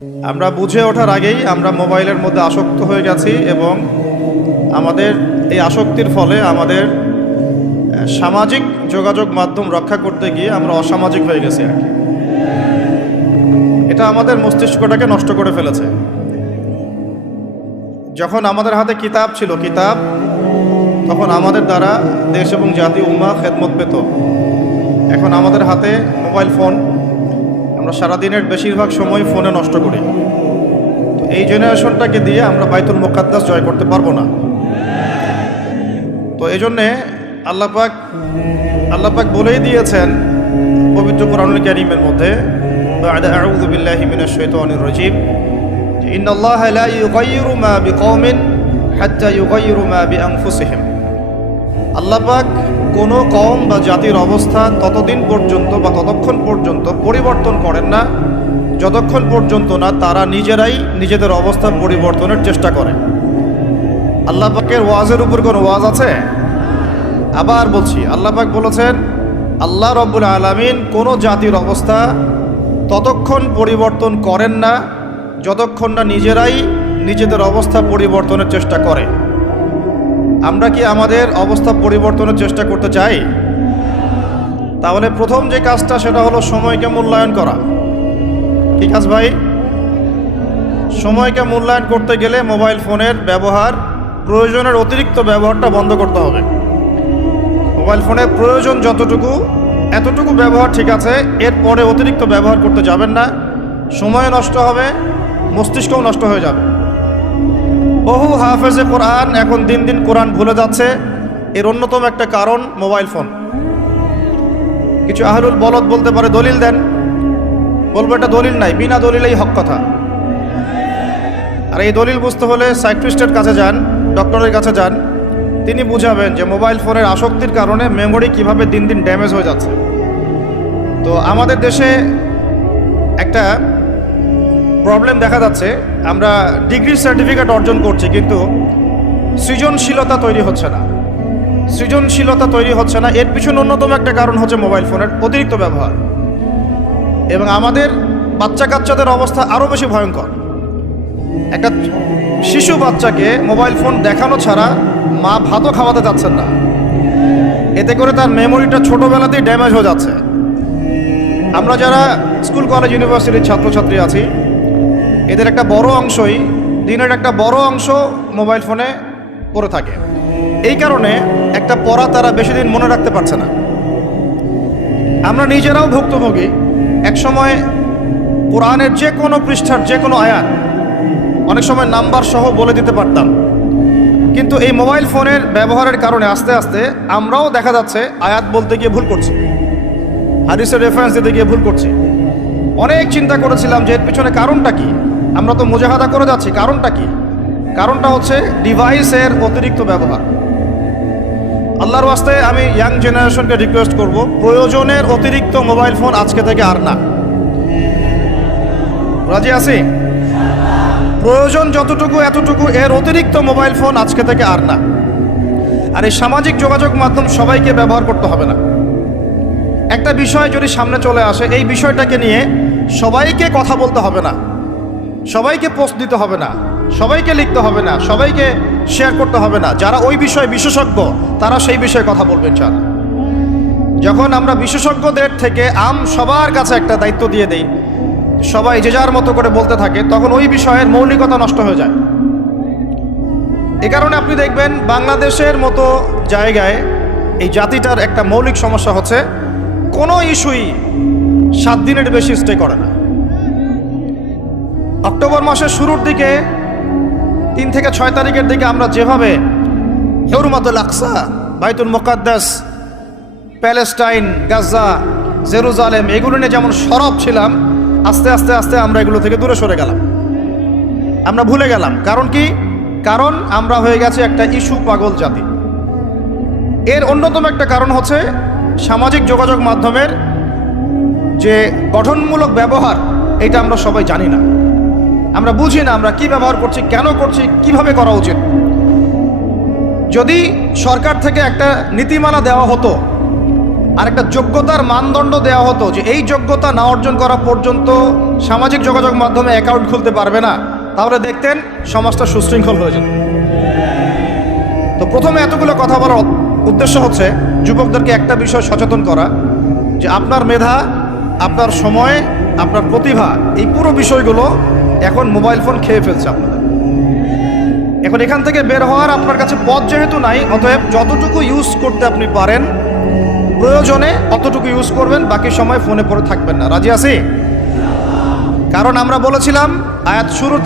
আমরা বুঝে ওঠার আগেই আমরা মোবাইলের মধ্যে আসক্ত হয়ে গেছি এবং আমাদের এই আসক্তির ফলে আমাদের সামাজিক যোগাযোগ মাধ্যম রক্ষা করতে গিয়ে আমরা অসামাজিক হয়ে গেছি আর কি। এটা আমাদের মস্তিষ্কটাকে নষ্ট করে ফেলেছে। যখন আমাদের হাতে কিতাব ছিল, তখন আমাদের দ্বারা দেশ এবং জাতি উম্মাহ খেদমত পেত। এখন আমাদের হাতে মোবাইল ফোন, আমরা সারাদিনের বেশিরভাগ সময় ফোনে নষ্ট করি। তো এই জেনারেশনটাকে দিয়ে আমরা বাইতুল মুকাদ্দাস জয় করতে পারবো না। তো এই জন্যে আল্লাহ পাক বলেই দিয়েছেন পবিত্র কোরআনুল কারীমের মধ্যে, আউযু বিল্লাহি মিনাশ শাইতানির রাজীম, যে ইন্নাল্লাহা লা ইউগাইয়িরু মা বিকওমিন হাত্তা ইউগাইয়িরু মা বিআনফুসিহিম। আল্লাহ পাক কোনো কওম বা জাতির অবস্থা ততদিন পর্যন্ত বা ততক্ষণ পর্যন্ত পরিবর্তন করেন না যতক্ষণ পর্যন্ত না তারা নিজেরাই নিজেদের অবস্থা পরিবর্তনের চেষ্টা করে। আল্লাহ পাকের ওয়াজের উপর কোনো ওয়াজ আছে? আবার বলছি, আল্লাহ পাক বলেছেন আল্লাহ রাব্বুল আলামিন কোনো জাতির অবস্থা ততক্ষণ পরিবর্তন করেন না যতক্ষণ না নিজেরাই নিজেদের অবস্থা পরিবর্তনের চেষ্টা করে। আমরা কি আমাদের অবস্থা পরিবর্তনের চেষ্টা করতে চাই? তাহলে প্রথম যে কাজটা সেটা হলো সময়কে মূল্যায়ন করা। ঠিক আছে ভাই? সময়কে মূল্যায়ন করতে গেলে মোবাইল ফোনের ব্যবহার, প্রয়োজনের অতিরিক্ত ব্যবহারটা বন্ধ করতে হবে। মোবাইল ফোনের প্রয়োজন যতটুকু এতটুকু ব্যবহার ঠিক আছে, এরপরে অতিরিক্ত ব্যবহার করতে যাবেন না। সময় নষ্ট হবে, মস্তিষ্কও নষ্ট হয়ে যাবে। বহু হাফেজে কোরআন এখন দিন দিন কোরআন ভুলে যাচ্ছে। এর অন্যতম একটা কারণ মোবাইল ফোন। কিছু আহলুল বলদ বলতে পারে দলিল দেন, বলবো এটা দলিল নাই, বিনা দলিলেই হক কথা। আর এই দলিল বুঝতে হলে সাইকিয়াট্রিস্টের কাছে যান, ডক্টরের কাছে যান, তিনি বুঝাবেন যে মোবাইল ফোনের আসক্তির কারণে মেমোরি কিভাবে দিন দিন ড্যামেজ হয়ে যাচ্ছে। তো আমাদের দেশে একটা প্রবলেম দেখা যাচ্ছে, আমরা ডিগ্রি সার্টিফিকেট অর্জন করছি কিন্তু সৃজনশীলতা তৈরি হচ্ছে না। এর পিছনে অন্যতম একটা কারণ হচ্ছে মোবাইল ফোনের অতিরিক্ত ব্যবহার। এবং আমাদের বাচ্চা কাচ্চাদের অবস্থা আরও বেশি ভয়ঙ্কর। একটা শিশু বাচ্চাকে মোবাইল ফোন দেখানো ছাড়া মা ভাতও খাওয়াতে যাচ্ছেন না। এতে করে তার মেমোরিটা ছোটোবেলাতেই ড্যামেজ হয়ে যাচ্ছে। আমরা যারা স্কুল কলেজ ইউনিভার্সিটির ছাত্রছাত্রী আছি, এদের একটা বড় অংশই, দিনের একটা বড় অংশ মোবাইল ফোনে পড়ে থাকে। এই কারণে একটা পড়া তারা বেশি দিন মনে রাখতে পারছে না। আমরা নিজেরাও ভুক্তভোগী। একসময় কোরআনের যে কোনো পৃষ্ঠার যে কোনো আয়াত অনেক সময় নাম্বার সহ বলে দিতে পারতাম, কিন্তু এই মোবাইল ফোনের ব্যবহারের কারণে আস্তে আস্তে আমরাও দেখা যাচ্ছে আয়াত বলতে গিয়ে ভুল করছি, হাদিসের রেফারেন্স দিতে গিয়ে ভুল করছি। অনেক চিন্তা করেছিলাম যে এর পিছনে কারণটা কি। আমরা তো মুজাহাদা করে যাচ্ছি, কারণটা কি? কারণটা হচ্ছে ডিভাইসের অতিরিক্ত ব্যবহার। আল্লাহর ওয়াস্তে আমি ইয়াং জেনারেশনকে রিকোয়েস্ট করব, প্রয়োজনের অতিরিক্ত মোবাইল ফোন আজকে থেকে আর না। রাজি আছি? প্রয়োজন যতটুকু এতটুকু, এর অতিরিক্ত মোবাইল ফোন আজকে থেকে আর না। আর এই সামাজিক যোগাযোগ মাধ্যম সবাইকে ব্যবহার করতে হবে না। একটা বিষয় যদি সামনে চলে আসে, এই বিষয়টাকে নিয়ে সবাইকে কথা বলতে হবে না, সবাইকে পোস্ট দিতে হবে না, সবাইকে লিখতে হবে না, সবাইকে শেয়ার করতে হবে না। যারা ওই বিষয়ে বিশেষজ্ঞ তারা সেই বিষয়ে কথা বলবেন। যখন আমরা বিশেষজ্ঞদের থেকে সবার কাছে একটা দায়িত্ব দিয়ে দেই, সবাই যে যার মতো করে বলতে থাকে, তখন ওই বিষয়ের মৌলিকতা নষ্ট হয়ে যায়। এ কারণে আপনি দেখবেন বাংলাদেশের মতো জায়গায় এই জাতিটার একটা মৌলিক সমস্যা হচ্ছে, কোনো ইস্যুই 7 দিনের বেশি স্টে করে না। অক্টোবর মাসের শুরুর দিকে 3 থেকে 6 তারিখের দিকে আমরা যেভাবে হুরমাতুল আকসা, বাইতুল মুকাদ্দাস, প্যালেস্টাইন, গাজা, জেরুজালেম এগুলো নিয়ে যেমন সরব ছিলাম, আস্তে আস্তে আস্তে আমরা এগুলো থেকে দূরে সরে গেলাম, আমরা ভুলে গেলাম। কারণ কি? কারণ আমরা হয়ে গেছে একটা ইস্যু পাগল জাতি। এর অন্যতম একটা কারণ হচ্ছে সামাজিক যোগাযোগ মাধ্যমের যে গঠনমূলক ব্যবহার, এটা আমরা সবাই জানি না, আমরা বুঝি না আমরা কি ব্যবহার করছি, কেন করছি, কিভাবে করা উচিত। যদি সরকার থেকে একটা নীতিমালা দেওয়া হতো আর একটা যোগ্যতার মানদণ্ড দেওয়া হতো যে এই যোগ্যতা না অর্জন করা পর্যন্ত সামাজিক যোগাযোগ মাধ্যমে অ্যাকাউন্ট খুলতে পারবে না, তাহলে দেখতেন সমাজটা সুশৃঙ্খল হয়ে যেত। তো প্রথমে এতগুলো কথা বলার উদ্দেশ্য হচ্ছে যুবকদেরকে একটা বিষয় সচেতন করা, যে আপনার মেধা, আপনার সময়, আপনার প্রতিভা, এই পুরো বিষয়গুলো এখন মোবাইল ফোন খেয়ে ফেলছে আপনাদের। এখন এখান থেকে বের হওয়ার আপনার কাছে পথ যেহেতু নাই, অতএব যতটুকু ইউজ করতে আপনি পারেন প্রয়োজনে অতটুকু ইউজ করবেন, বাকি সময় ফোনে পড়ে থাকবেন না। রাজি আছি? কারণ আমরা বলেছিলাম আয়াত শুরুতে